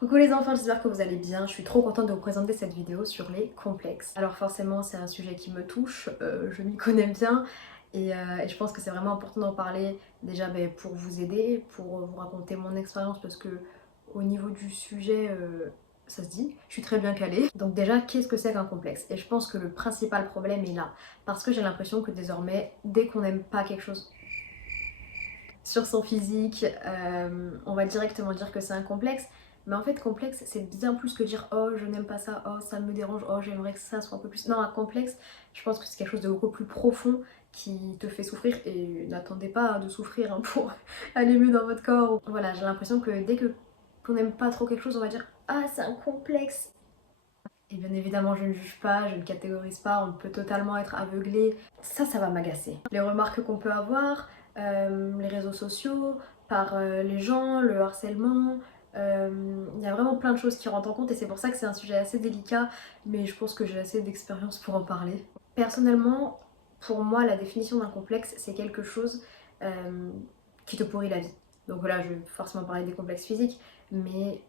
Coucou les enfants, j'espère que vous allez bien. Je suis trop contente de vous présenter cette vidéo sur les complexes. Alors forcément c'est un sujet qui me touche, je m'y connais bien et je pense que c'est vraiment important d'en parler déjà pour vous aider, pour vous raconter mon expérience parce que au niveau du sujet ça se dit, je suis très bien calée. Donc déjà qu'est-ce que c'est qu'un complexe? Et je pense que le principal problème est là parce que j'ai l'impression que désormais dès qu'on n'aime pas quelque chose sur son physique, on va directement dire que c'est un complexe. Mais en fait, complexe, c'est bien plus que dire oh, je n'aime pas ça, oh, ça me dérange, oh, j'aimerais que ça soit un peu plus. Non, un complexe, je pense que c'est quelque chose de beaucoup plus profond qui te fait souffrir. Et n'attendez pas de souffrir hein, pour aller mieux dans votre corps. Voilà, j'ai l'impression que dès que qu'on n'aime pas trop quelque chose, on va dire ah, c'est un complexe. Et bien évidemment, je ne juge pas, je ne catégorise pas, on peut totalement être aveuglé. Ça va m'agacer. Les remarques qu'on peut avoir, les réseaux sociaux, par les gens, le harcèlement, il y a vraiment plein de choses qui rentrent en compte et c'est pour ça que c'est un sujet assez délicat, mais je pense que j'ai assez d'expérience pour en parler. Personnellement, pour moi, la définition d'un complexe, c'est quelque chose qui te pourrit la vie. Donc voilà, je vais forcément parler des complexes physiques, mais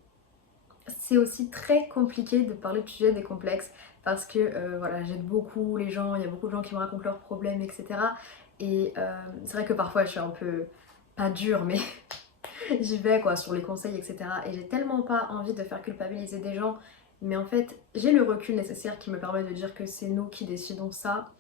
c'est aussi très compliqué de parler du sujet des complexes parce que voilà, j'aide beaucoup les gens, il y a beaucoup de gens qui me racontent leurs problèmes, etc. Et c'est vrai que parfois je suis un peu, pas dure, mais j'y vais quoi sur les conseils, etc. Et j'ai tellement pas envie de faire culpabiliser des gens, mais en fait j'ai le recul nécessaire qui me permet de dire que c'est nous qui décidons ça,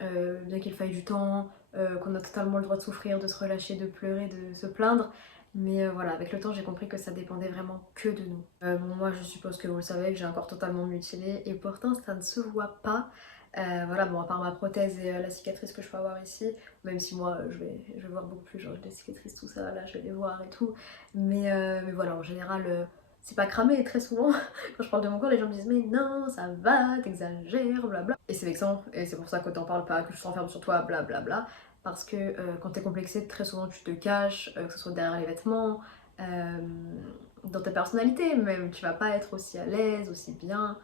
bien qu'il faille du temps, qu'on a totalement le droit de souffrir, de se relâcher, de pleurer, de se plaindre. Mais voilà, avec le temps j'ai compris que ça dépendait vraiment que de nous. Bon, moi je suppose que vous le savez que j'ai un corps totalement mutilé et pourtant ça ne se voit pas. Voilà, bon à part ma prothèse et la cicatrice que je peux avoir ici, même si moi je vais voir beaucoup plus genre des cicatrices, tout ça, là je vais les voir et tout. Mais voilà, en général c'est pas cramé très souvent. Quand je parle de mon corps, les gens me disent mais non, ça va, t'exagères, blabla. Et c'est vexant, et c'est pour ça que t'en parles pas, que tu t'enfermes sur toi, blablabla. Parce que quand t'es complexé, très souvent tu te caches, que ce soit derrière les vêtements, euh, dans ta personnalité même, tu vas pas être aussi à l'aise, aussi bien.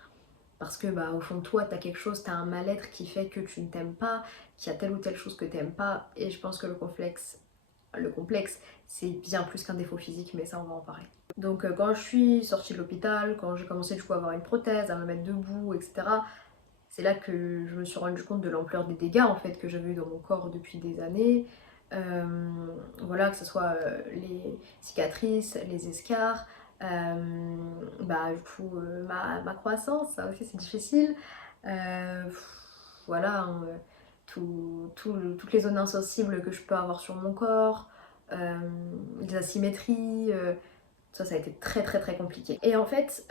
Parce que bah, au fond de toi, t'as quelque chose, t'as un mal-être qui fait que tu ne t'aimes pas, qu'il y a telle ou telle chose que t'aimes pas. Et je pense que le complexe, c'est bien plus qu'un défaut physique, mais ça on va en parler. Donc quand je suis sortie de l'hôpital, quand j'ai commencé du coup à avoir une prothèse, à me mettre debout, etc., c'est là que je me suis rendu compte de l'ampleur des dégâts en fait que j'avais eu dans mon corps depuis des années. Voilà, que ce soit les cicatrices, les escarres, bah du coup ma croissance, ça aussi c'est difficile. Voilà, hein, toutes les zones insensibles que je peux avoir sur mon corps, les asymétries, ça a été très très très compliqué. Et en fait,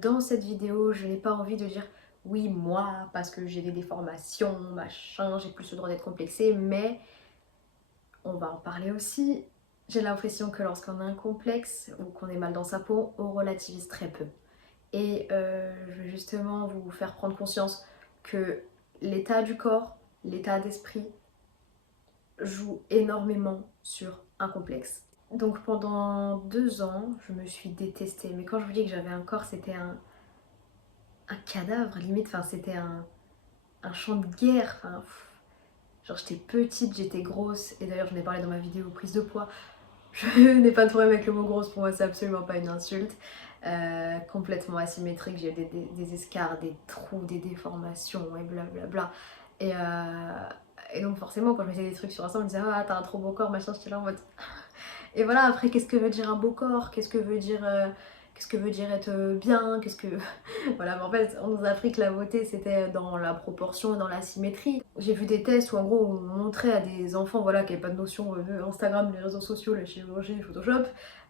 dans cette vidéo, je n'ai pas envie de dire oui, moi, parce que j'ai des déformations, machin, j'ai plus le droit d'être complexée, mais on va en parler aussi. J'ai l'impression que lorsqu'on a un complexe ou qu'on est mal dans sa peau, on relativise très peu. Et je vais justement vous faire prendre conscience que l'état du corps, l'état d'esprit joue énormément sur un complexe. Donc pendant 2 ans, je me suis détestée. Mais quand je vous dis que j'avais un corps, c'était un cadavre limite. Enfin, c'était un champ de guerre. Enfin, genre j'étais petite, j'étais grosse. Et d'ailleurs, j'en ai parlé dans ma vidéo prise de poids. Je n'ai pas de problème avec le mot grosse. Pour moi, c'est absolument pas une insulte. Complètement asymétrique. J'ai eu des escarres, des trous, des déformations et blablabla. Et donc forcément, quand je mettais des trucs sur Insta, on me disait ah t'as un trop beau corps, machin. J'étais là en mode et voilà, après, qu'est-ce que veut dire un beau corps? Qu'est-ce que veut dire être bien? Qu'est-ce que... Voilà, mais en fait, on nous a appris que la beauté, c'était dans la proportion, dans la symétrie. J'ai vu des tests où, en gros, on montrait à des enfants, voilà, qui n'avaient pas de notion de Instagram, les réseaux sociaux, la chirurgie, Photoshop,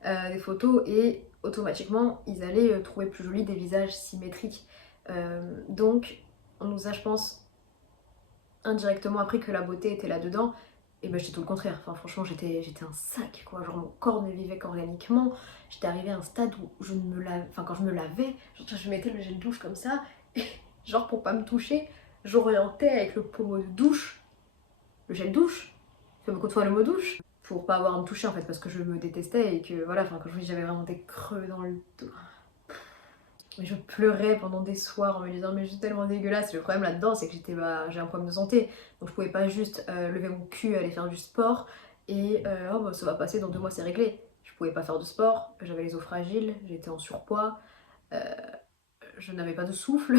des photos, et automatiquement, ils allaient trouver plus jolis des visages symétriques. Donc, on nous a, je pense, indirectement appris que la beauté était là-dedans. Et ben j'étais tout le contraire, enfin franchement j'étais un sac quoi, genre mon corps ne vivait qu'organiquement. J'étais arrivée à un stade où je ne me lavais, enfin quand je me lavais, genre, je mettais le gel douche comme ça, et genre pour pas me toucher, j'orientais avec le pommeau de douche, le gel douche, je fais beaucoup de fois le mot douche, pour pas avoir à me toucher en fait parce que je me détestais et que voilà, enfin quand je vous dis j'avais vraiment des creux dans le dos. Mais je pleurais pendant des soirs en me disant mais je suis tellement dégueulasse. Le problème là-dedans c'est que j'ai un problème de santé. Donc je pouvais pas juste lever mon cul, aller faire du sport et oh bah ça va passer dans 2 mois c'est réglé. Je je pouvais pas faire de sport, j'avais les os fragiles, j'étais en surpoids, euh, je n'avais pas de souffle.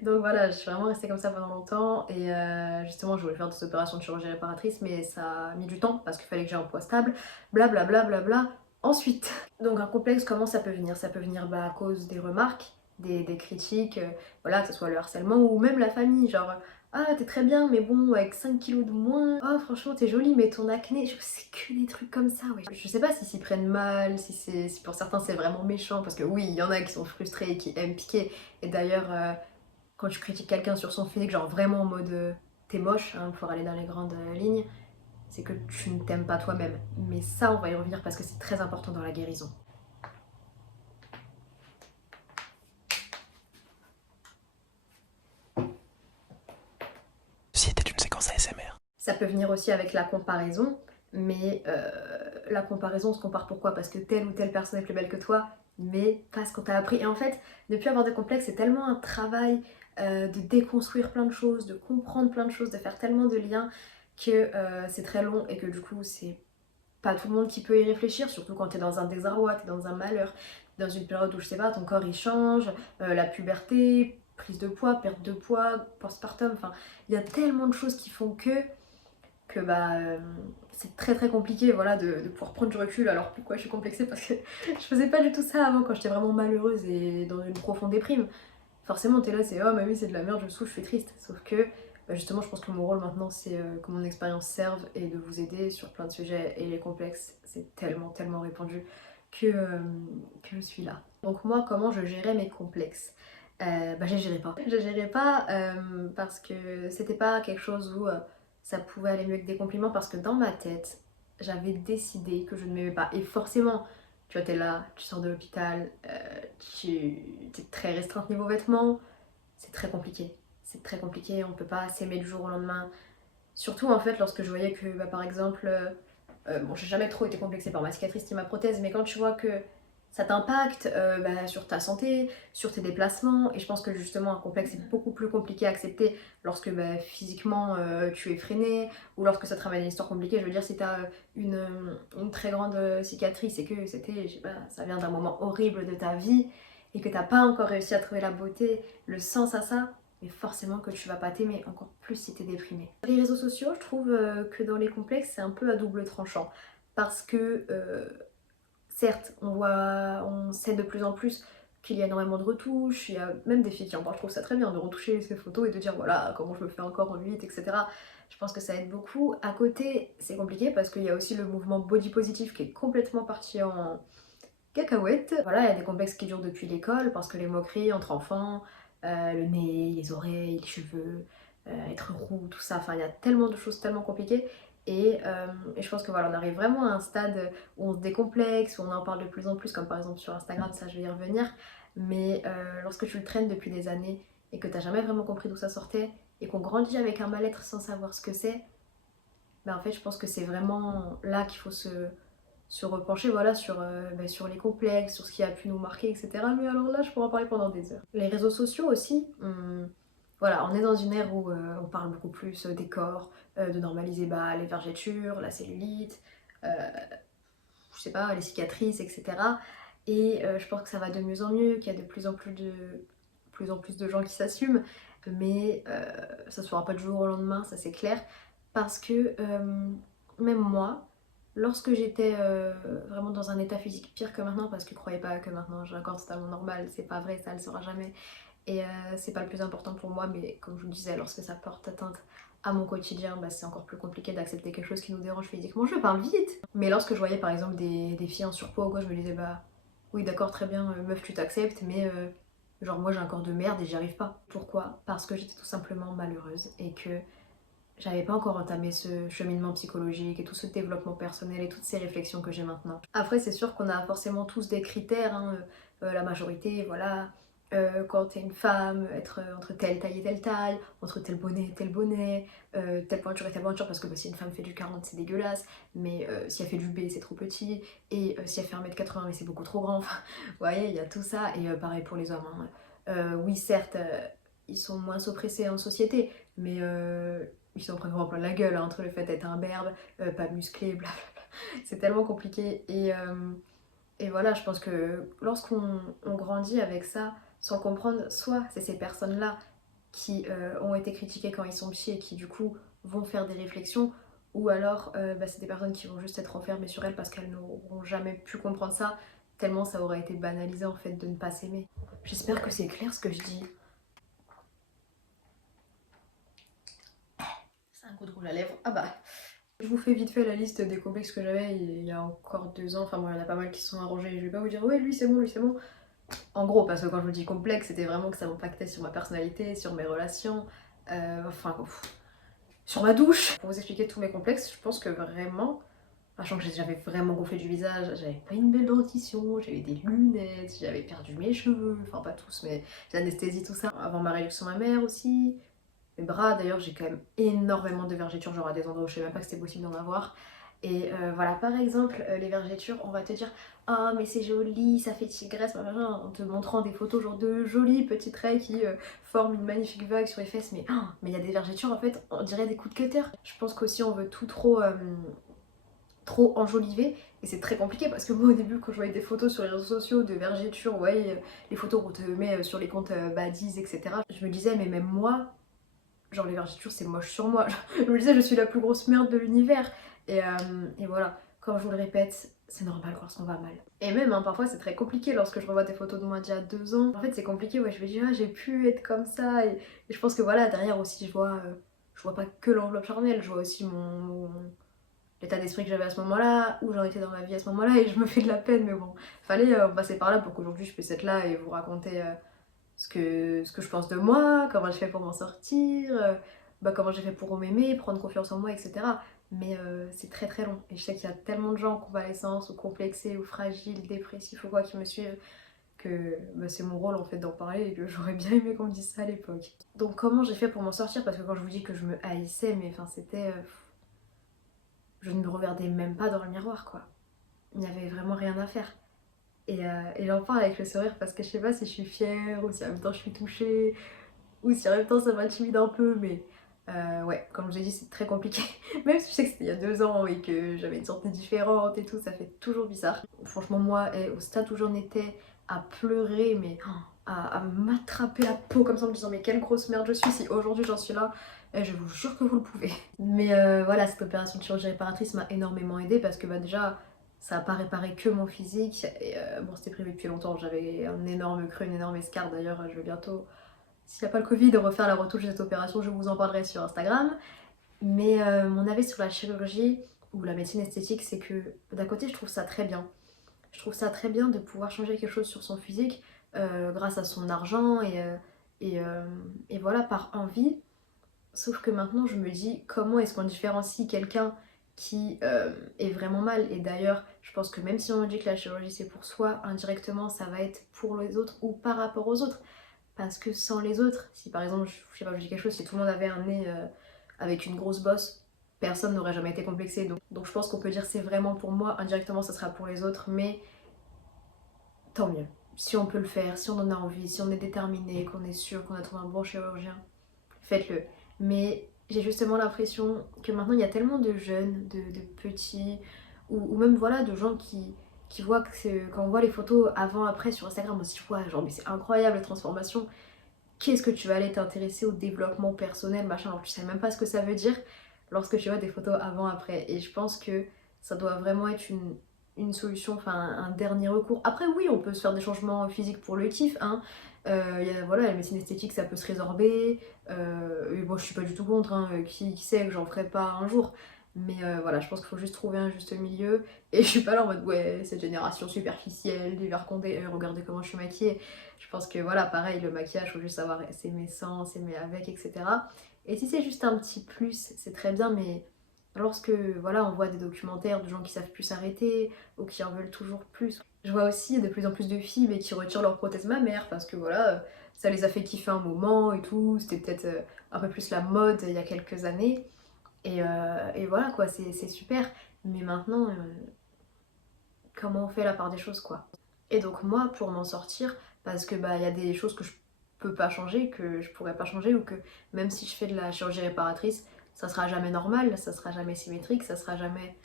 Donc voilà, je suis vraiment restée comme ça pendant longtemps et justement je voulais faire des opérations de chirurgie réparatrice mais ça a mis du temps parce qu'il fallait que j'ai un poids stable, blablabla bla. Ensuite, donc un complexe, comment ça peut venir? Ça peut venir à cause des remarques, des critiques, voilà, que ce soit le harcèlement ou même la famille, genre ah t'es très bien mais bon avec 5 kilos de moins, oh franchement t'es jolie mais ton acné, c'est que des trucs comme ça, ouais. Je sais pas s'ils s'y prennent mal, si pour certains c'est vraiment méchant, parce que oui il y en a qui sont frustrés et qui aiment piquer, et d'ailleurs quand tu critiques quelqu'un sur son physique, genre vraiment en mode t'es moche, hein, pour aller dans les grandes lignes, c'est que tu ne t'aimes pas toi-même. Mais ça, on va y revenir parce que c'est très important dans la guérison. Ceci était une séquence ASMR. Ça peut venir aussi avec la comparaison, mais la comparaison, on se compare pourquoi? Parce que telle ou telle personne est plus belle que toi, mais parce qu'on t'a appris. Et en fait, ne plus avoir de complexe, c'est tellement un travail de déconstruire plein de choses, de comprendre plein de choses, de faire tellement de liens que c'est très long et que du coup, c'est pas tout le monde qui peut y réfléchir, surtout quand t'es dans un désarroi, t'es dans un malheur, dans une période où je sais pas, ton corps il change, la puberté, prise de poids, perte de poids, postpartum, enfin il y a tellement de choses qui font que c'est très très compliqué voilà, de pouvoir prendre du recul. Alors pourquoi je suis complexée? Parce que je faisais pas du tout ça avant quand j'étais vraiment malheureuse et dans une profonde déprime. Forcément t'es là, c'est oh ma vie c'est de la merde, je souffre, je suis triste. Sauf que justement je pense que mon rôle maintenant c'est que mon expérience serve et de vous aider sur plein de sujets, et les complexes c'est tellement répandu que je suis là. Donc moi comment je gérais mes complexes? Je les gérais pas. Je les gérais pas parce que c'était pas quelque chose où ça pouvait aller mieux que des compliments, parce que dans ma tête j'avais décidé que je ne m'aimais pas. Et forcément, tu vois, t'es là, tu sors de l'hôpital, tu es très restreinte niveau vêtements, c'est très compliqué. C'est très compliqué, on peut pas s'aimer du jour au lendemain. Surtout en fait lorsque je voyais que par exemple, bon j'ai jamais trop été complexée par ma cicatrice ni ma prothèse, mais quand tu vois que ça t'impacte sur ta santé, sur tes déplacements, et je pense que justement un complexe est beaucoup plus compliqué à accepter lorsque physiquement tu es freiné, ou lorsque ça te ramène à une histoire compliquée. Je veux dire, si t'as une très grande cicatrice et que c'était, je sais pas, ça vient d'un moment horrible de ta vie et que t'as pas encore réussi à trouver la beauté, le sens à ça, mais forcément que tu vas pas t'aimer, encore plus si t'es déprimé. Les réseaux sociaux, je trouve que dans les complexes, c'est un peu à double tranchant, parce que certes, on sait de plus en plus qu'il y a énormément de retouches, il y a même des filles qui en parlent, je trouve ça très bien de retoucher ses photos et de dire voilà comment je me fais encore en 8, etc. Je pense que ça aide beaucoup. À côté, c'est compliqué parce qu'il y a aussi le mouvement body positif qui est complètement parti en cacahuète. Voilà, il y a des complexes qui durent depuis l'école parce que les moqueries entre enfants, le nez, les oreilles, les cheveux, être roux, tout ça, enfin il y a tellement de choses tellement compliquées. Et je pense que voilà, on arrive vraiment à un stade où on se décomplexe, où on en parle de plus en plus, comme par exemple sur Instagram, ça je vais y revenir. Mais lorsque tu le traînes depuis des années et que t'as jamais vraiment compris d'où ça sortait, et qu'on grandit avec un mal-être sans savoir ce que c'est, en fait je pense que c'est vraiment là qu'il faut se repencher voilà, sur les complexes, sur ce qui a pu nous marquer, etc. Mais alors là, je pourrais en parler pendant des heures. Les réseaux sociaux aussi, voilà, on est dans une ère où on parle beaucoup plus des corps, de normaliser les vergetures, la cellulite, euh, je sais pas, les cicatrices, etc. Et je pense que ça va de mieux en mieux, qu'il y a de plus en plus de gens qui s'assument, mais ça se fera pas du jour au lendemain, ça c'est clair, parce que même moi, lorsque j'étais vraiment dans un état physique pire que maintenant, parce que croyez pas que maintenant j'ai un corps totalement normal, c'est pas vrai, ça le sera jamais, et c'est pas le plus important pour moi, mais comme je vous le disais, lorsque ça porte atteinte à mon quotidien, c'est encore plus compliqué d'accepter quelque chose qui nous dérange physiquement. Je parle vite. Mais lorsque je voyais par exemple des filles en surpoids ou quoi, je me disais oui d'accord très bien meuf tu t'acceptes, mais genre moi j'ai un corps de merde et j'y arrive pas. Pourquoi? Parce que j'étais tout simplement malheureuse et que j'avais pas encore entamé ce cheminement psychologique et tout ce développement personnel et toutes ces réflexions que j'ai maintenant. Après c'est sûr qu'on a forcément tous des critères, hein, la majorité, voilà. Quand t'es une femme, être entre telle taille, entre tel bonnet, telle pointure et telle pointure, parce que si une femme fait du 40 c'est dégueulasse, mais si elle fait du B c'est trop petit, et si elle fait 1m80 mais c'est beaucoup trop grand, enfin, vous voyez, il y a tout ça, et pareil pour les hommes. Hein. Oui certes, ils sont moins oppressés en société, mais ils s'en prennent vraiment plein la gueule, hein, entre le fait d'être imberbe, pas musclé, blablabla. C'est tellement compliqué et voilà, je pense que lorsqu'on grandit avec ça, sans comprendre, soit c'est ces personnes-là qui ont été critiquées quand ils sont petits et qui du coup vont faire des réflexions, ou alors c'est des personnes qui vont juste être enfermées sur elles parce qu'elles n'auront jamais pu comprendre ça, tellement ça aurait été banalisé en fait de ne pas s'aimer. J'espère que c'est clair ce que je dis. C'est un coup de rouge à lèvres. Ah bah. Je vous fais vite fait la liste des complexes que j'avais il y a encore 2 ans. Enfin bon, il y en a pas mal qui se sont arrangés. Je vais pas vous dire ouais, lui c'est bon, lui c'est bon. En gros, parce que quand je vous dis complexe, c'était vraiment que ça m'impactait sur ma personnalité, sur mes relations, sur ma douche. Pour vous expliquer tous mes complexes, je pense que vraiment, sachant que j'avais vraiment gonflé du visage, j'avais pas une belle dentition, j'avais des lunettes, j'avais perdu mes cheveux, enfin pas tous, mais l'anesthésie, tout ça. Avant ma réduction mammaire aussi. Mes bras, d'ailleurs, j'ai quand même énormément de vergetures, genre à des endroits où je savais même pas que c'était possible d'en avoir. Et voilà, par exemple, les vergetures, on va te dire ah, mais c'est joli, ça fait tigresse, machin, en te montrant des photos genre de jolis petits traits qui forment une magnifique vague sur les fesses. Mais il y a des vergetures, en fait, on dirait des coups de cutter. Je pense qu'aussi, on veut tout trop enjoliver et c'est très compliqué parce que moi au début quand je voyais des photos sur les réseaux sociaux de vergetures, ouais, les photos qu'on te met sur les comptes baddies, etc. Je me disais mais même moi, genre les vergetures c'est moche sur moi. Je me disais je suis la plus grosse merde de l'univers. Et voilà, comme je vous le répète, c'est normal lorsqu'on va mal. Et même parfois c'est très compliqué lorsque je revois des photos de moi d'il y a 2 ans. En fait c'est compliqué, ouais, je me dis ah j'ai pu être comme ça et je pense que voilà derrière aussi je vois pas que l'enveloppe charnelle, je vois aussi l'état d'esprit que j'avais à ce moment-là, où j'en étais dans ma vie à ce moment-là et je me fais de la peine mais bon, fallait passer par là pour qu'aujourd'hui je puisse être là et vous raconter ce que je pense de moi, comment j'ai fait pour m'en sortir, comment j'ai fait pour m'aimer, prendre confiance en moi, etc. Mais c'est très très long. Et je sais qu'il y a tellement de gens en convalescence, ou complexés, ou fragiles, dépressifs ou quoi qui me suivent, que c'est mon rôle en fait d'en parler et que j'aurais bien aimé qu'on me dise ça à l'époque. Donc comment j'ai fait pour m'en sortir? Parce que quand je vous dis que je me haïssais, mais enfin c'était... je ne me regardais même pas dans le miroir quoi. Il n'y avait vraiment rien à faire. Et j'en parle avec le sourire parce que je sais pas si je suis fière ou si en même temps je suis touchée ou si en même temps ça m'intimide un peu, mais ouais, comme je vous ai dit, c'est très compliqué. Même si je sais que c'était il y a 2 ans et que j'avais une santé différente et tout, ça fait toujours bizarre. Franchement, moi, au stade où j'en étais, à pleurer, mais à m'attraper la peau comme ça en me disant mais quelle grosse merde je suis, si aujourd'hui j'en suis là, je vous jure que vous le pouvez. Mais voilà, cette opération de chirurgie réparatrice m'a énormément aidée parce que déjà, ça n'a pas réparé que mon physique. Et bon, c'était prévu depuis longtemps, j'avais un énorme creux, une énorme escarre d'ailleurs, je vais bientôt, s'il n'y a pas le Covid, refaire la retouche de cette opération, je vous en parlerai sur Instagram. Mais mon avis sur la chirurgie ou la médecine esthétique, c'est que d'un côté, je trouve ça très bien. Je trouve ça très bien de pouvoir changer quelque chose sur son physique grâce à son argent et, euh, et voilà, par envie. Sauf que maintenant, je me dis comment est-ce qu'on différencie quelqu'un qui est vraiment mal. Et d'ailleurs, je pense que même si on dit que la chirurgie c'est pour soi, indirectement, ça va être pour les autres ou par rapport aux autres. Parce que sans les autres, si par exemple, je sais pas, je dis quelque chose, si tout le monde avait un nez avec une grosse bosse, personne n'aurait jamais été complexé. Donc je pense qu'on peut dire c'est vraiment pour moi, indirectement ça sera pour les autres, mais tant mieux. Si on peut le faire, si on en a envie, si on est déterminé, qu'on est sûr qu'on a trouvé un bon chirurgien, faites-le. Mais j'ai justement l'impression que maintenant il y a tellement de jeunes, de petits, ou même voilà, de gens qui voient que quand on voit les photos avant-après sur Instagram, on se dit ouais, genre mais c'est incroyable la transformation. Qu'est-ce que tu vas aller t'intéresser au développement personnel, machin, alors tu sais même pas ce que ça veut dire lorsque tu vois des photos avant-après. Et je pense que ça doit vraiment être une solution, enfin un dernier recours. Après oui, on peut se faire des changements physiques pour le kiff, hein. Voilà, la médecine esthétique ça peut se résorber, et moi je suis pas du tout contre, hein. Qui sait que j'en ferai pas un jour. Mais voilà, je pense qu'il faut juste trouver un juste milieu. Et je suis pas là en mode ouais, cette génération superficielle, divers condé, regardez comment je suis maquillée. Je pense que voilà, pareil, le maquillage, faut juste savoir s'aimer sans, s'aimer avec, etc. Et si c'est juste un petit plus, c'est très bien, mais lorsque voilà, on voit des documentaires de gens qui savent plus s'arrêter ou qui en veulent toujours plus. Je vois aussi de plus en plus de filles mais qui retirent leur prothèse mammaire parce que voilà, ça les a fait kiffer un moment et tout. C'était peut-être un peu plus la mode il y a quelques années. Et voilà quoi, c'est super. Mais maintenant, comment on fait la part des choses quoi. Et donc moi, pour m'en sortir, parce que il y a des choses que je peux pas changer, que je pourrais pas changer, ou que même si je fais de la chirurgie réparatrice, ça sera jamais normal, ça sera jamais symétrique, ça sera jamais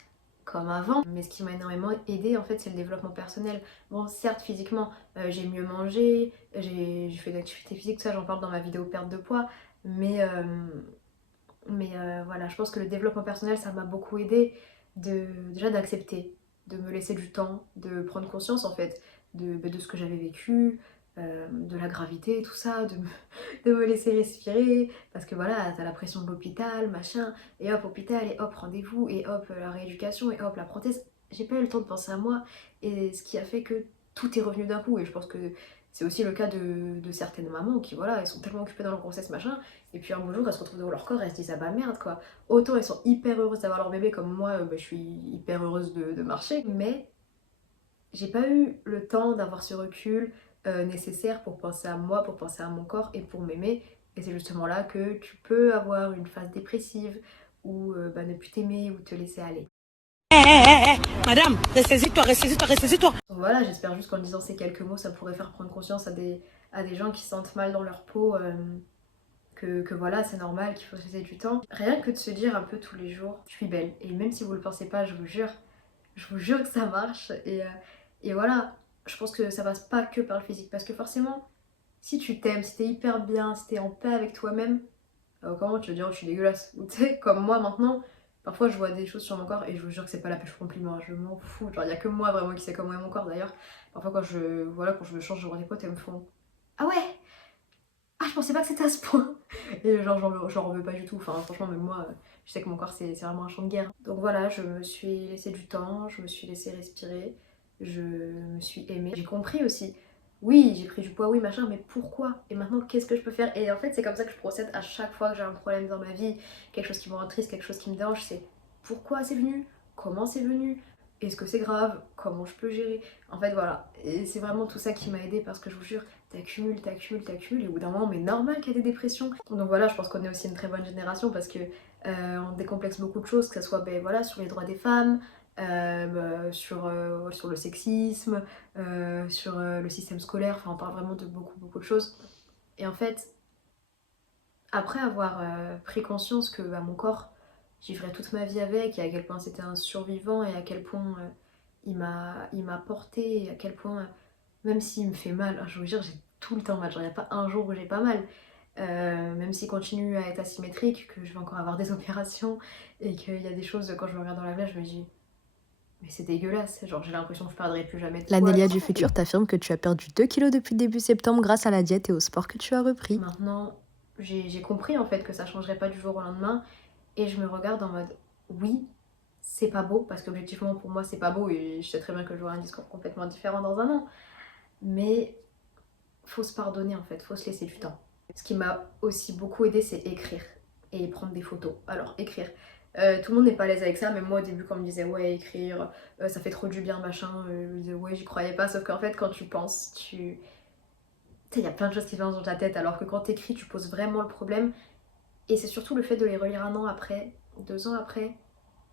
comme avant, mais ce qui m'a énormément aidé en fait c'est le développement personnel. Bon certes physiquement j'ai mieux mangé, j'ai fait de l'activité physique, tout ça j'en parle dans ma vidéo perte de poids, mais, voilà, je pense que le développement personnel ça m'a beaucoup aidé déjà d'accepter, de me laisser du temps, de prendre conscience en fait de ce que j'avais vécu, de la gravité, tout ça, de me laisser respirer, parce que voilà, t'as la pression de l'hôpital, machin, et hop, hôpital, et hop, rendez-vous, et hop, la rééducation, et hop, la prothèse. J'ai pas eu le temps de penser à moi, et ce qui a fait que tout est revenu d'un coup, et je pense que c'est aussi le cas de certaines mamans qui, voilà, elles sont tellement occupées dans leur grossesse, machin, et puis un beau jour, elles se retrouvent dans leur corps, et elles se disent, ah bah merde, quoi. Autant elles sont hyper heureuses d'avoir leur bébé, comme moi, bah, je suis hyper heureuse de marcher, mais j'ai pas eu le temps d'avoir ce recul nécessaire pour penser à moi, pour penser à mon corps et pour m'aimer. Et c'est justement là que tu peux avoir une phase dépressive ou bah, ne plus t'aimer ou te laisser aller. Madame, ressaisis-toi, ressaisis-toi, ressaisis-toi. Donc voilà, j'espère juste qu'en disant ces quelques mots, ça pourrait faire prendre conscience à des gens qui se sentent mal dans leur peau, que voilà, c'est normal, qu'il faut se laisser du temps. Rien que de se dire un peu tous les jours, je suis belle. Et même si vous le pensez pas, je vous jure que ça marche. Et voilà, je pense que ça passe pas que par le physique. Parce que forcément, si tu t'aimes, si t'es hyper bien, si t'es en paix avec toi-même, comment tu vas dire, oh, je suis dégueulasse. Ou tu sais, comme moi maintenant, parfois je vois des choses sur mon corps et je vous jure que c'est pas la pêche compliment, je m'en fous. Genre, y a que moi vraiment qui sait comment est mon corps d'ailleurs. Parfois, quand je me change, je vois des potes et elles me font, ah ouais, ah, je pensais pas que c'était à ce point. Et genre, j'en veux pas du tout. Enfin, franchement, même moi, je sais que mon corps, c'est vraiment un champ de guerre. Donc voilà, je me suis laissé du temps, je me suis laissé respirer, je me suis aimée. J'ai compris aussi. Oui, j'ai pris du poids, oui, machin, mais pourquoi? Et maintenant, qu'est-ce que je peux faire? Et en fait, c'est comme ça que je procède à chaque fois que j'ai un problème dans ma vie, quelque chose qui me rend triste, quelque chose qui me dérange, c'est pourquoi c'est venu? Comment c'est venu? Est-ce que c'est grave? Comment je peux gérer? En fait, voilà. Et c'est vraiment tout ça qui m'a aidée parce que je vous jure, t'accumules, t'accumules, t'accumules, et au bout d'un moment, mais normal qu'il y ait des dépressions. Donc voilà, je pense qu'on est aussi une très bonne génération parce que on décomplexe beaucoup de choses, que ce soit ben, voilà, sur les droits des femmes, sur le sexisme, sur le système scolaire, enfin on parle vraiment de beaucoup de choses. Et en fait, après avoir pris conscience que bah, mon corps, j'y vivrais toute ma vie avec, et à quel point c'était un survivant, et à quel point il m'a porté, et à quel point, même s'il me fait mal, je vous jure, j'ai tout le temps mal, genre il n'y a pas un jour où j'ai pas mal. Même s'il continue à être asymétrique, que je vais encore avoir des opérations, et qu'il y a des choses, quand je me regarde dans la glace, je me dis mais c'est dégueulasse, genre j'ai l'impression que je perdrai plus jamais de poids. La Nélia du futur t'affirme que tu as perdu 2 kilos depuis début septembre grâce à la diète et au sport que tu as repris. Maintenant, j'ai compris en fait que ça changerait pas du jour au lendemain, et je me regarde en mode oui, c'est pas beau, parce qu'objectivement pour moi c'est pas beau, et je sais très bien que j'aurai un discours complètement différent dans un an, mais faut se pardonner en fait, faut se laisser du temps. Ce qui m'a aussi beaucoup aidé, c'est écrire et prendre des photos. Alors écrire, tout le monde n'est pas à l'aise avec ça, mais moi au début quand on me disait ouais écrire, ça fait trop du bien machin, je me disais ouais j'y croyais pas, sauf qu'en fait quand tu penses, tu sais, il y a plein de choses qui viennent dans ta tête, alors que quand t'écris tu poses vraiment le problème, et c'est surtout le fait de les relire un an après, 2 ans après,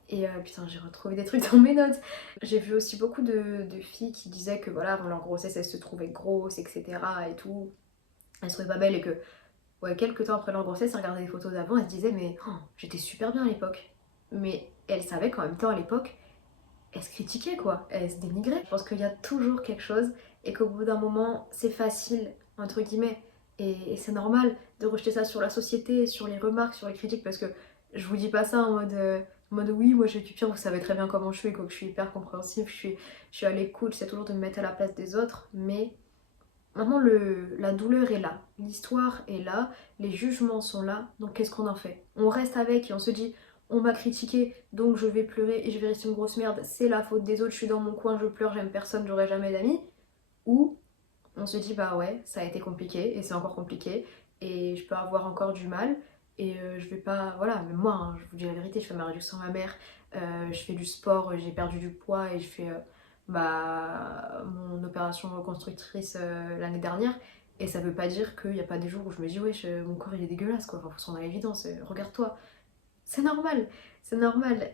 et putain j'ai retrouvé des trucs dans mes notes. J'ai vu aussi beaucoup de filles qui disaient que voilà avant leur grossesse elles se trouvaient grosses etc et tout, elles se trouvaient pas belles, et que ouais, quelques temps après leur grossesse, elles regardaient des photos d'avant, elles se disaient mais oh, j'étais super bien à l'époque. Mais elles savaient qu'en même temps à l'époque, elles se critiquaient quoi, elles se dénigraient. Je pense qu'il y a toujours quelque chose, et qu'au bout d'un moment c'est facile entre guillemets, et c'est normal de rejeter ça sur la société, sur les remarques, sur les critiques, parce que je vous dis pas ça en mode oui moi je suis pire, vous savez très bien comment je suis, quoi, que je suis hyper compréhensif, je suis à l'écoute, j'essaie toujours de me mettre à la place des autres, mais maintenant, la douleur est là, l'histoire est là, les jugements sont là, donc qu'est-ce qu'on en fait? On reste avec et on se dit, on m'a critiqué, donc je vais pleurer et je vais rester une grosse merde, c'est la faute des autres, je suis dans mon coin, je pleure, j'aime personne, j'aurai jamais d'amis. Ou on se dit, bah ouais, ça a été compliqué et c'est encore compliqué, et je peux avoir encore du mal, et je vais pas, voilà, même moi, hein, je vous dis la vérité, je fais ma réduction mammaire, je fais du sport, j'ai perdu du poids, et je fais mon opération reconstructrice l'année dernière, et ça veut pas dire qu'il n'y a pas des jours où je me dis wesh mon corps il est dégueulasse quoi, enfin faut s'en à l'évidence, regarde-toi, c'est normal,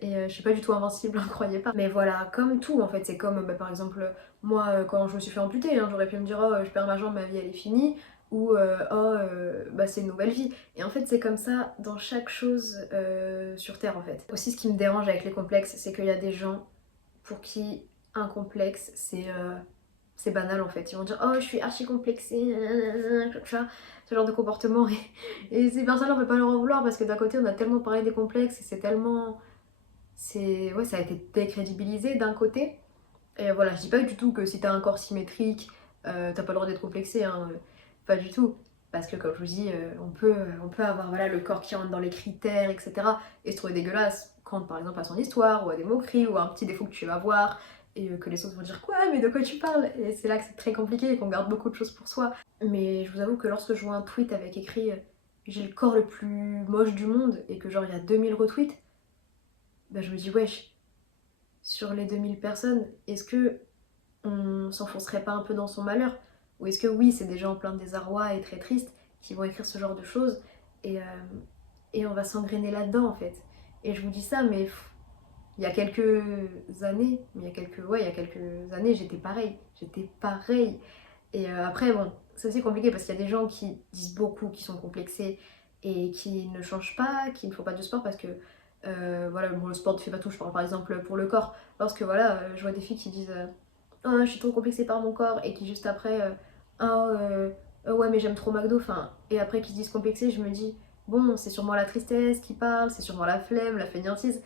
et je suis pas du tout invincible, hein, croyez pas, mais voilà, comme tout en fait, c'est comme par exemple moi quand je me suis fait amputer, hein, j'aurais pu me dire oh je perds ma jambe, ma vie elle est finie, ou bah c'est une nouvelle vie. Et en fait c'est comme ça dans chaque chose sur Terre en fait. Aussi ce qui me dérange avec les complexes, c'est qu'il y a des gens pour qui un complexe c'est banal en fait. Ils vont dire oh je suis archi complexée, tu vois, ce genre de comportement. Et ces personnes-là on peut pas leur en vouloir parce que d'un côté on a tellement parlé des complexes et c'est tellement... Ouais, ça a été décrédibilisé d'un côté. Et voilà, je dis pas du tout que si t'as un corps symétrique, t'as pas le droit d'être complexé, hein, pas du tout. Parce que comme je vous dis, on peut avoir voilà, le corps qui rentre dans les critères, etc. Et se trouver dégueulasse quand par exemple à son histoire, ou à des moqueries, ou à un petit défaut que tu vas voir, et que les autres vont dire quoi, mais de quoi tu parles? Et c'est là que c'est très compliqué et qu'on garde beaucoup de choses pour soi. Mais je vous avoue que lorsque je vois un tweet avec écrit j'ai le corps le plus moche du monde, et que genre il y a 2000 retweets, bah je me dis wesh, sur les 2000 personnes, est-ce que on s'enfoncerait pas un peu dans son malheur? Ou est-ce que oui, c'est des gens pleins de désarroi et très tristes qui vont écrire ce genre de choses et, et on va s'engrainer là-dedans en fait. Et je vous dis ça, mais il y a quelques années, il y a quelques années, j'étais pareil. J'étais pareil. Et après, bon, c'est aussi compliqué parce qu'il y a des gens qui disent beaucoup, qui sont complexés et qui ne changent pas, qui ne font pas de sport parce que voilà, bon, le sport ne fait pas tout. Je parle par exemple pour le corps. Lorsque voilà, je vois des filles qui disent oh, je suis trop complexée par mon corps et qui juste après oh, ouais, mais j'aime trop McDo. Enfin, et après qui se disent complexés, je me dis bon, c'est sûrement la tristesse qui parle, c'est sûrement la flemme, la fainéantise.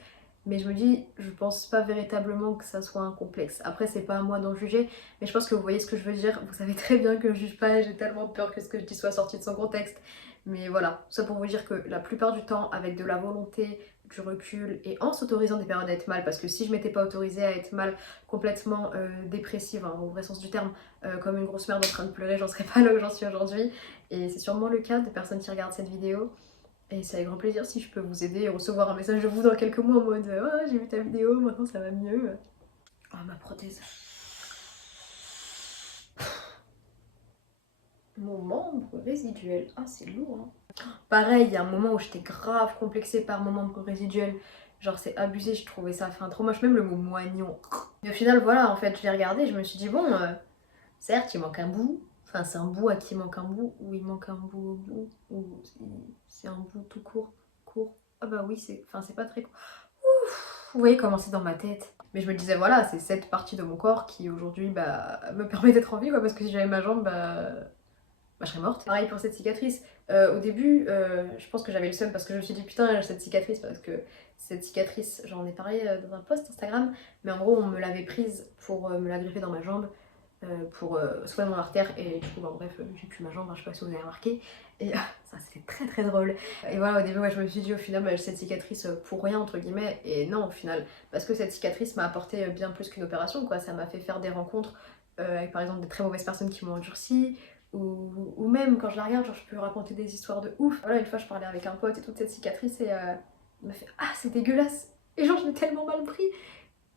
Mais je me dis, je pense pas véritablement que ça soit un complexe. Après, c'est pas à moi d'en juger, mais je pense que vous voyez ce que je veux dire. Vous savez très bien que je juge pas et j'ai tellement peur que ce que je dis soit sorti de son contexte. Mais voilà, tout ça pour vous dire que la plupart du temps, avec de la volonté, du recul et en s'autorisant des périodes à être mal, parce que si je m'étais pas autorisée à être mal, complètement dépressive, hein, au vrai sens du terme, comme une grosse merde en train de pleurer, j'en serais pas là où j'en suis aujourd'hui. Et c'est sûrement le cas des personnes qui regardent cette vidéo. Et c'est avec grand plaisir si je peux vous aider et recevoir un message de vous dans quelques mois en mode oh, j'ai vu ta vidéo, maintenant ça va mieux. Oh ma prothèse. Mon membre résiduel. Ah c'est lourd hein. Pareil, il y a un moment où j'étais grave complexée par mon membre résiduel. Genre c'est abusé, je trouvais ça trop moche, même le mot moignon. Et au final voilà, en fait je l'ai regardé, je me suis dit bon, certes il manque un bout. Enfin c'est un bout à qui manque un bout, ou il manque un bout au bout, ou c'est un bout tout court. Court. Ah bah oui, c'est pas très court. Ouf, vous voyez comment c'est dans ma tête. Mais je me disais voilà, c'est cette partie de mon corps qui aujourd'hui bah, me permet d'être en vie quoi, parce que si j'avais ma jambe bah, je serais morte. Pareil pour cette cicatrice. Au début, je pense que j'avais le seum parce que je me suis dit putain, j'ai cette cicatrice parce que cette cicatrice, j'en ai parlé dans un post Instagram, mais en gros, on me l'avait prise pour me la greffer dans ma jambe. Pour soigner mon artère et du coup bah, bref j'ai plus ma jambe, hein, je sais pas si vous avez remarqué et ça c'était très très drôle et voilà au début ouais, je me suis dit au final bah, j'ai cette cicatrice pour rien entre guillemets et non au final parce que cette cicatrice m'a apporté bien plus qu'une opération quoi, ça m'a fait faire des rencontres avec par exemple des très mauvaises personnes qui m'ont endurci ou même quand je la regarde genre je peux raconter des histoires de ouf. Voilà une fois je parlais avec un pote et toute cette cicatrice et il m'a fait ah c'est dégueulasse et genre je l'ai tellement mal pris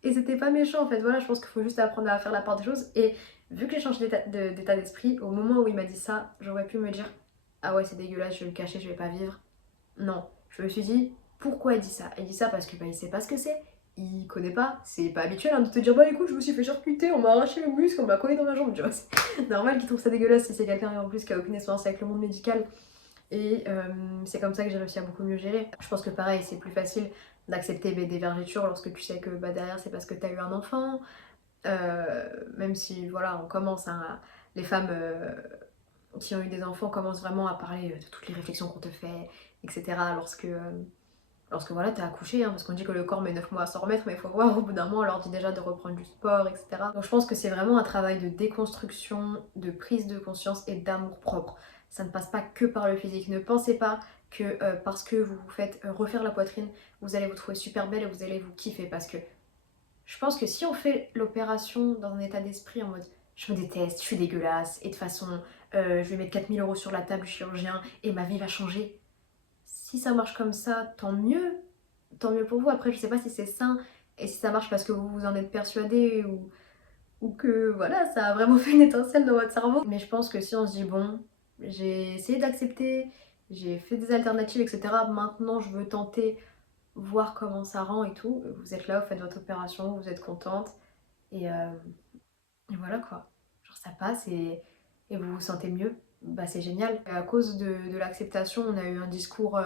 et c'était pas méchant en fait, voilà je pense qu'il faut juste apprendre à faire la part des choses et vu que j'ai changé d'état d'esprit, au moment où il m'a dit ça, j'aurais pu me dire ah ouais c'est dégueulasse, je vais le cacher, je vais pas vivre. Non, je me suis dit pourquoi il dit ça? Il dit ça parce que bah, il sait pas ce que c'est, il connaît pas, c'est pas habituel hein, de te dire bah écoute je me suis fait charcuter, on m'a arraché le muscle, on m'a collé dans ma jambe, tu vois. C'est normal qu'il trouve ça dégueulasse si c'est quelqu'un en plus qui a aucune expérience avec le monde médical. Et c'est comme ça que j'ai réussi à beaucoup mieux gérer. Je pense que pareil c'est plus facile d'accepter des vergetures lorsque tu sais que bah, derrière c'est parce que t'as eu un enfant. Même si voilà on commence à... les femmes qui ont eu des enfants commencent vraiment à parler de toutes les réflexions qu'on te fait, etc. Lorsque voilà t'es accouché, hein, parce qu'on dit que le corps met 9 mois à s'en remettre, mais il faut voir au bout d'un mois on leur dit déjà de reprendre du sport, etc. Donc je pense que c'est vraiment un travail de déconstruction, de prise de conscience et d'amour propre. Ça ne passe pas que par le physique. Ne pensez pas que parce que vous vous faites refaire la poitrine, vous allez vous trouver super belle et vous allez vous kiffer, parce que je pense que si on fait l'opération dans un état d'esprit en mode je me déteste, je suis dégueulasse, et de toute façon je vais mettre 4000 € sur la table du chirurgien et ma vie va changer. Si ça marche comme ça, tant mieux pour vous. Après, je sais pas si c'est sain et si ça marche parce que vous vous en êtes persuadé ou que voilà, ça a vraiment fait une étincelle dans votre cerveau. Mais je pense que si on se dit bon, j'ai essayé d'accepter, j'ai fait des alternatives, etc. Maintenant, je veux tenter voir comment ça rend et tout. Vous êtes là, vous faites votre opération, vous êtes contente et voilà quoi. Genre ça passe et vous vous sentez mieux. bah c'est génial. Et à cause de l'acceptation, on a eu un discours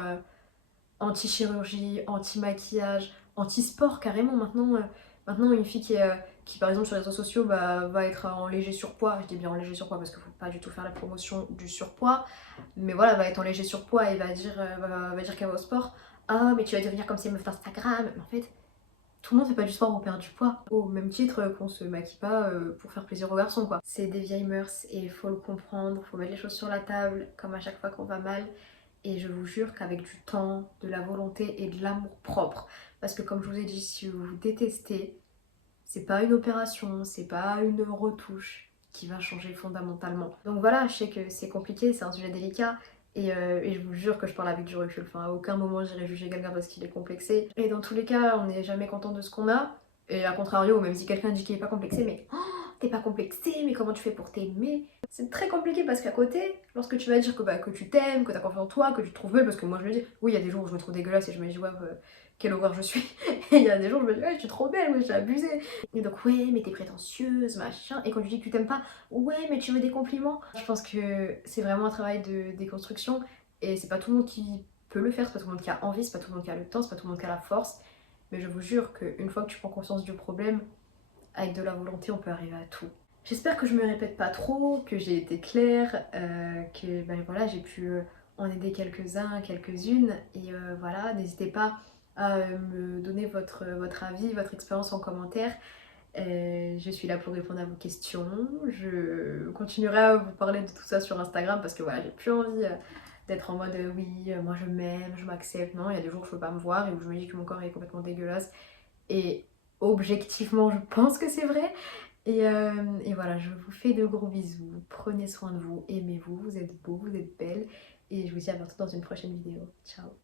anti-chirurgie, anti-maquillage, anti-sport carrément. Maintenant une fille qui par exemple sur les réseaux sociaux va être en léger surpoids, je dis bien en léger surpoids parce qu'il faut pas du tout faire la promotion du surpoids, mais voilà, va être en léger surpoids et va dire qu'elle va au sport. Ah mais tu vas devenir comme ces meufs d'Instagram. Mais en fait, tout le monde fait pas du sport pour perdre du poids. Au même titre qu'on se maquille pas pour faire plaisir aux garçons quoi. C'est des vieilles mœurs et il faut le comprendre, faut mettre les choses sur la table comme à chaque fois qu'on va mal. Et je vous jure qu'avec du temps, de la volonté et de l'amour propre, parce que comme je vous ai dit, si vous vous détestez, c'est pas une opération, c'est pas une retouche qui va changer fondamentalement. Donc voilà, je sais que c'est compliqué, c'est un sujet délicat, et je vous jure que je parle avec du recul. Enfin, à aucun moment j'irai juger quelqu'un parce qu'il est complexé. Et dans tous les cas, on n'est jamais content de ce qu'on a. Et à contrario, même si quelqu'un dit qu'il est pas complexé, mais oh, t'es pas complexé, mais comment tu fais pour t'aimer? C'est très compliqué parce qu'à côté, lorsque tu vas dire que tu t'aimes, que t'as confiance en toi, que tu te trouves belle, parce que moi je le dis, oui, il y a des jours où je me trouve dégueulasse et je me dis, ouais, quelle horreur je suis. Et il y a des jours où je me dis, ouais, je suis trop belle, ouais, j'ai abusé. Et donc, ouais, mais t'es prétentieuse, machin. Et quand tu dis que tu t'aimes pas, ouais, mais tu veux des compliments. Je pense que c'est vraiment un travail de déconstruction et c'est pas tout le monde qui peut le faire, c'est pas tout le monde qui a envie, c'est pas tout le monde qui a le temps, c'est pas tout le monde qui a la force. Mais je vous jure qu'une fois que tu prends conscience du problème, avec de la volonté, on peut arriver à tout. J'espère que je me répète pas trop, que j'ai été claire, que ben voilà, j'ai pu en aider quelques-uns, quelques-unes. Et voilà, n'hésitez pas à me donner votre avis, votre expérience en commentaire. Je suis là pour répondre à vos questions. Je continuerai à vous parler de tout ça sur Instagram parce que voilà, j'ai plus envie d'être en mode oui, moi je m'aime, je m'accepte. Non, il y a des jours où je peux pas me voir et où je me dis que mon corps est complètement dégueulasse. Et objectivement, je pense que c'est vrai. Et voilà, je vous fais de gros bisous. Prenez soin de vous, aimez-vous, vous êtes beaux, vous êtes belles. Et je vous dis à bientôt dans une prochaine vidéo. Ciao!